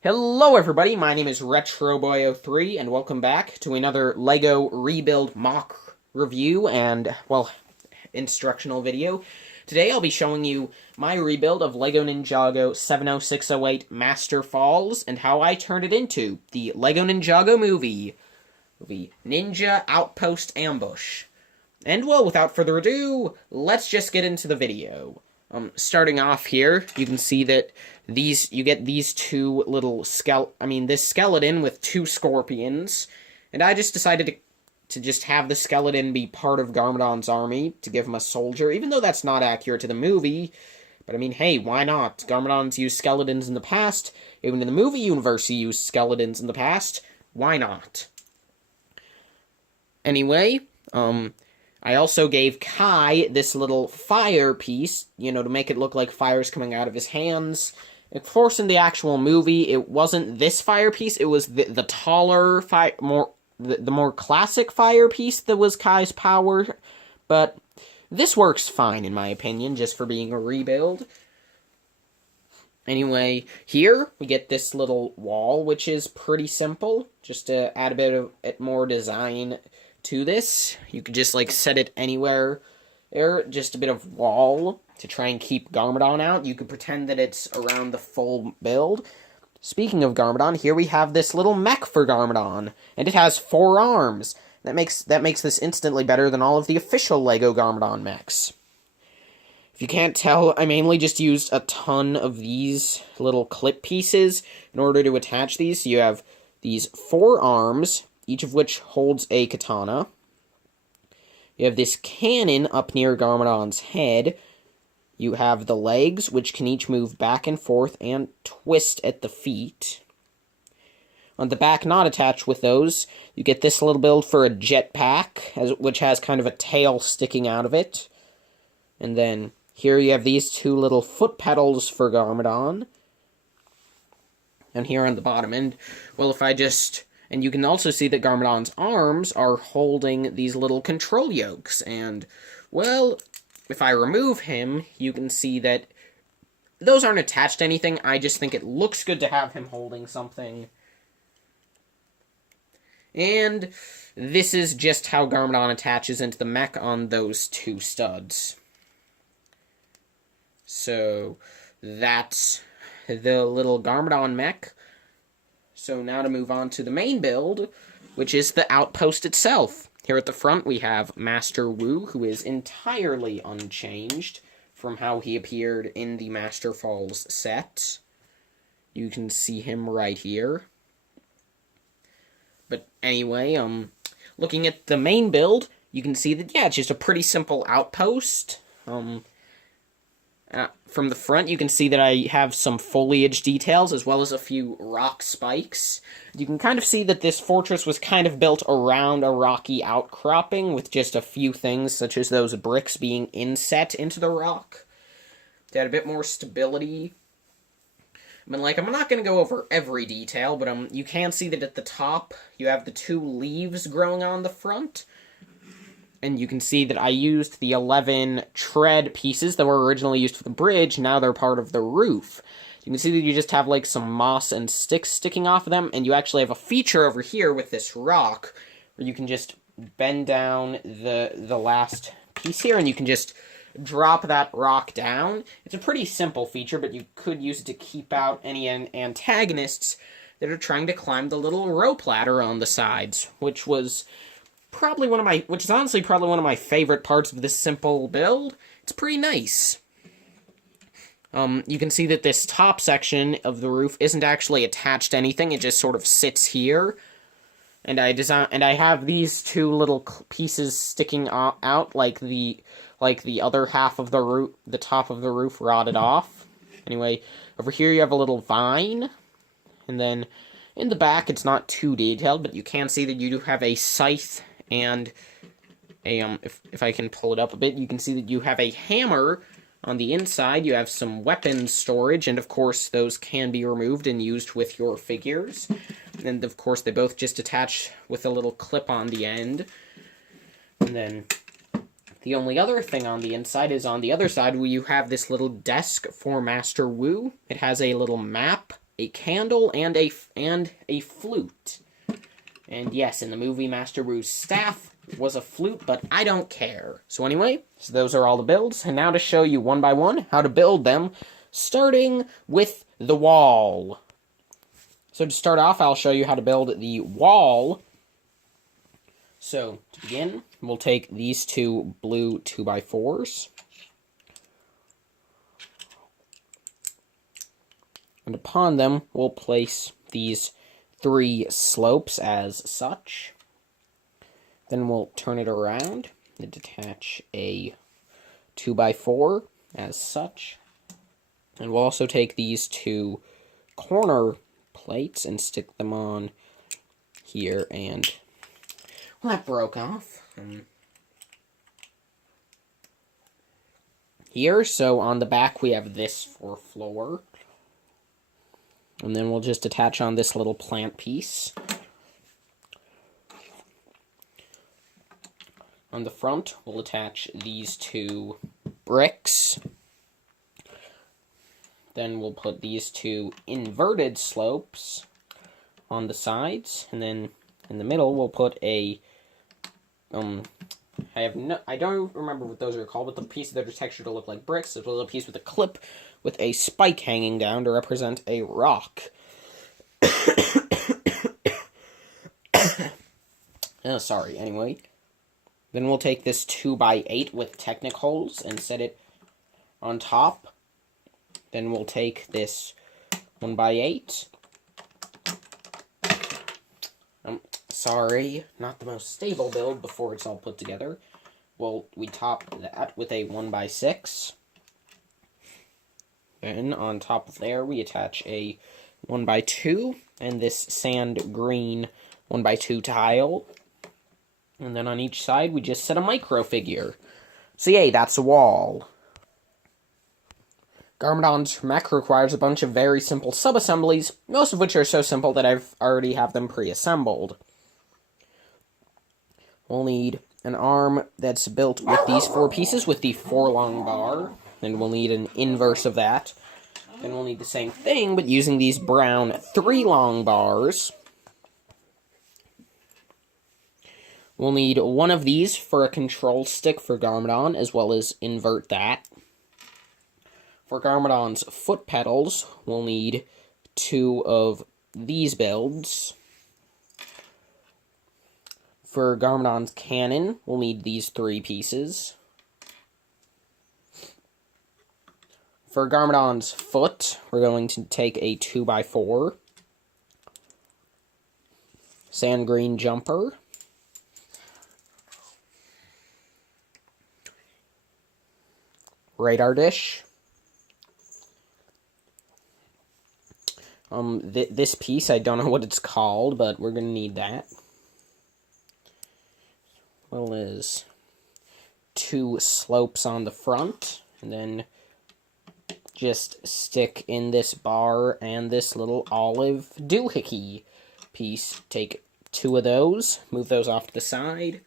Hello everybody, my name is RetroBoy03 and welcome back to another LEGO Rebuild MOC review and, well, instructional video. Today I'll be showing you my rebuild of LEGO Ninjago 70608 Master Falls and how I turned it into the LEGO Ninjago movie, Ninja Outpost Ambush. And, well, without further ado, let's just get into the video. Starting off here, you can see that you get these two little this skeleton with two scorpions, and I just decided to just have the skeleton be part of Garmadon's army, to give him a soldier, even though that's not accurate to the movie, but I mean, hey, why not? Garmadon's used skeletons in the past, even in the movie universe he used skeletons in the past, why not? Anyway, I also gave Kai this little fire piece, to make it look like fire's coming out of his hands. Of course, in the actual movie, it wasn't this fire piece, it was the taller, the more classic fire piece that was Kai's power, but this works fine, in my opinion, just for being a rebuild. Anyway, here we get this little wall, which is pretty simple, just to add a bit of more design to this. You could just set it anywhere there, just a bit of wall to try and keep Garmadon out. You could pretend that it's around the full build. Speaking of Garmadon, here we have this little mech for Garmadon, and it has 4 arms. That makes this instantly better than all of the official LEGO Garmadon mechs. If you can't tell, I mainly just used a ton of these little clip pieces in order to attach these. So you have these 4 arms, each of which holds a katana. You have this cannon up near Garmadon's head. You have the legs, which can each move back and forth and twist at the feet. On the back, not attached with those, you get this little build for a jetpack, which has kind of a tail sticking out of it. And then here you have these 2 little foot pedals for Garmadon. And here on the bottom end, well, and you can also see that Garmadon's arms are holding these little control yokes, and, well, if I remove him, you can see that those aren't attached to anything. I just think it looks good to have him holding something. And this is just how Garmadon attaches into the mech on those 2 studs. So, that's the little Garmadon mech. So now to move on to the main build, which is the Outpost itself. Here at the front we have Master Wu, who is entirely unchanged from how he appeared in the Master Falls set. You can see him right here. But anyway, looking at the main build, you can see that, yeah, it's just a pretty simple outpost. From the front, you can see that I have some foliage details, as well as a few rock spikes. You can kind of see that this fortress was kind of built around a rocky outcropping, with just a few things, such as those bricks being inset into the rock, to add a bit more stability. I mean, I'm not going to go over every detail, but you can see that at the top, you have the 2 leaves growing on the front. And you can see that I used the 11 tread pieces that were originally used for the bridge. Now they're part of the roof. You can see that you just have, some moss and sticks sticking off of them. And you actually have a feature over here with this rock, where you can just bend down the last piece here, and you can just drop that rock down. It's a pretty simple feature, but you could use it to keep out any antagonists that are trying to climb the little rope ladder on the sides, which is honestly probably one of my favorite parts of this simple build. It's pretty nice. You can see that this top section of the roof isn't actually attached to anything, it just sort of sits here. And I have these 2 little pieces sticking out like the other half of the roof, the top of the roof rotted off. Anyway, over here you have a little vine, and then in the back it's not too detailed, but you can see that you do have a scythe and if I can pull it up a bit, you can see that you have a hammer on the inside. You have some weapons storage, and of course those can be removed and used with your figures. And of course they both just attach with a little clip on the end. And then the only other thing on the inside is on the other side, where you have this little desk for Master Wu. It has a little map a candle and a flute. And yes, in the movie, Master Wu's staff was a flute, but I don't care. So anyway, those are all the builds, and now to show you one by one how to build them, starting with the wall. So to start off, I'll show you how to build the wall. So to begin, we'll take these two blue 2x4s. And upon them, we'll place these 3 slopes as such. Then we'll turn it around and attach a 2x4 as such. And we'll also take these 2 corner plates and stick them on here, and well, that broke off here. So on the back we have this for floor. And then we'll just attach on this little plant piece. On the front, we'll attach these 2 bricks. Then we'll put these 2 inverted slopes on the sides. And then in the middle, we'll put a... I don't remember what those are called, but the pieces that are textured to look like bricks, as well as a piece with a clip with a spike hanging down to represent a rock. Oh, sorry, anyway. Then we'll take this 2x8 with Technic holes and set it on top. Then we'll take this 1x8. Sorry, not the most stable build before it's all put together. Well, we top that with a 1x6. Then on top of there, we attach a 1x2 and this sand green 1x2 tile. And then on each side, we just set a micro figure. So yay, that's a wall. Garmadon's mech requires a bunch of very simple sub-assemblies, most of which are so simple that I've already have them pre-assembled. We'll need an arm that's built with these 4 pieces with the 4-long bar. And we'll need an inverse of that. Then we'll need the same thing, but using these brown 3-long bars. We'll need one of these for a control stick for Garmadon, as well as invert that. For Garmadon's foot pedals, we'll need 2 of these builds. For Garmadon's cannon, we'll need these 3 pieces. For Garmadon's foot, we're going to take a 2x4. Sand green jumper. Radar dish. This piece, I don't know what it's called, but we're going to need that. Well, as 2 slopes on the front, and then just stick in this bar and this little olive doohickey piece. Take 2 of those, move those off to the side.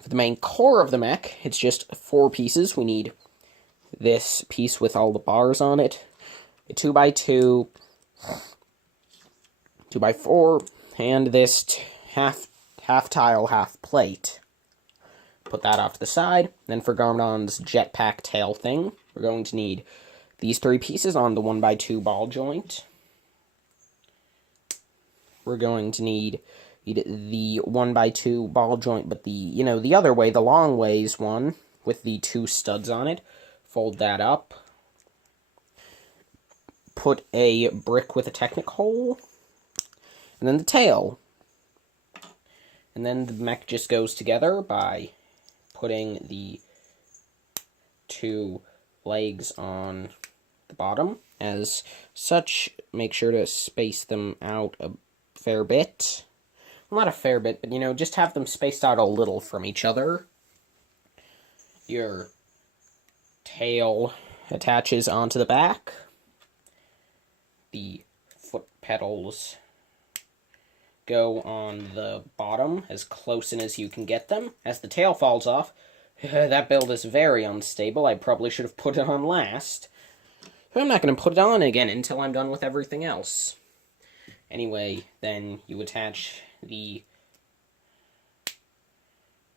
For the main core of the mech, it's just 4 pieces. We need this piece with all the bars on it, a 2x2, 2x4, and this half tile, half plate. Put that off to the side. Then for Garmadon's jetpack tail thing, we're going to need these 3 pieces on the 1x2 ball joint. We're going to need the 1x2 ball joint, but the other way, the long ways one, with the 2 studs on it. Fold that up. Put a brick with a Technic hole. And then the tail. And then the mech just goes together by putting the 2 legs on the bottom. As such, make sure to space them out a fair bit. Well, not a fair bit, but, just have them spaced out a little from each other. Your tail attaches onto the back. The foot pedals go on the bottom, as close in as you can get them. As the tail falls off, that build is very unstable. I probably should have put it on last. So I'm not going to put it on again until I'm done with everything else. Anyway, then you attach the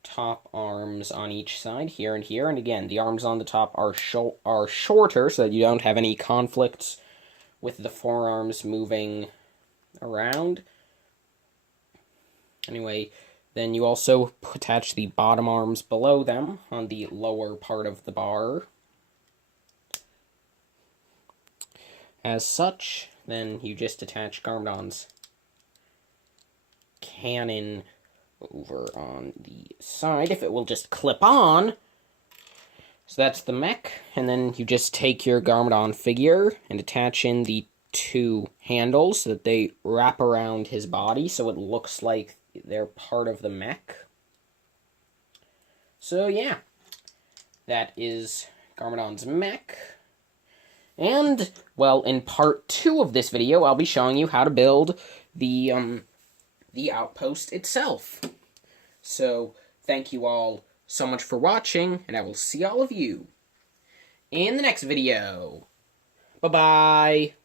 top arms on each side, here and here, and again, the arms on the top are shorter so that you don't have any conflicts with the forearms moving around. Anyway, then you also attach the bottom arms below them on the lower part of the bar. As such, then you just attach Garmadon's cannon over on the side, if it will just clip on. So that's the mech, and then you just take your Garmadon figure and attach in the two handles so that they wrap around his body so it looks like they're part of the mech. So yeah, that is Garmadon's mech. And, well, in part 2 of this video, I'll be showing you how to build the Outpost itself. So, thank you all so much for watching, and I will see all of you in the next video. Bye-bye!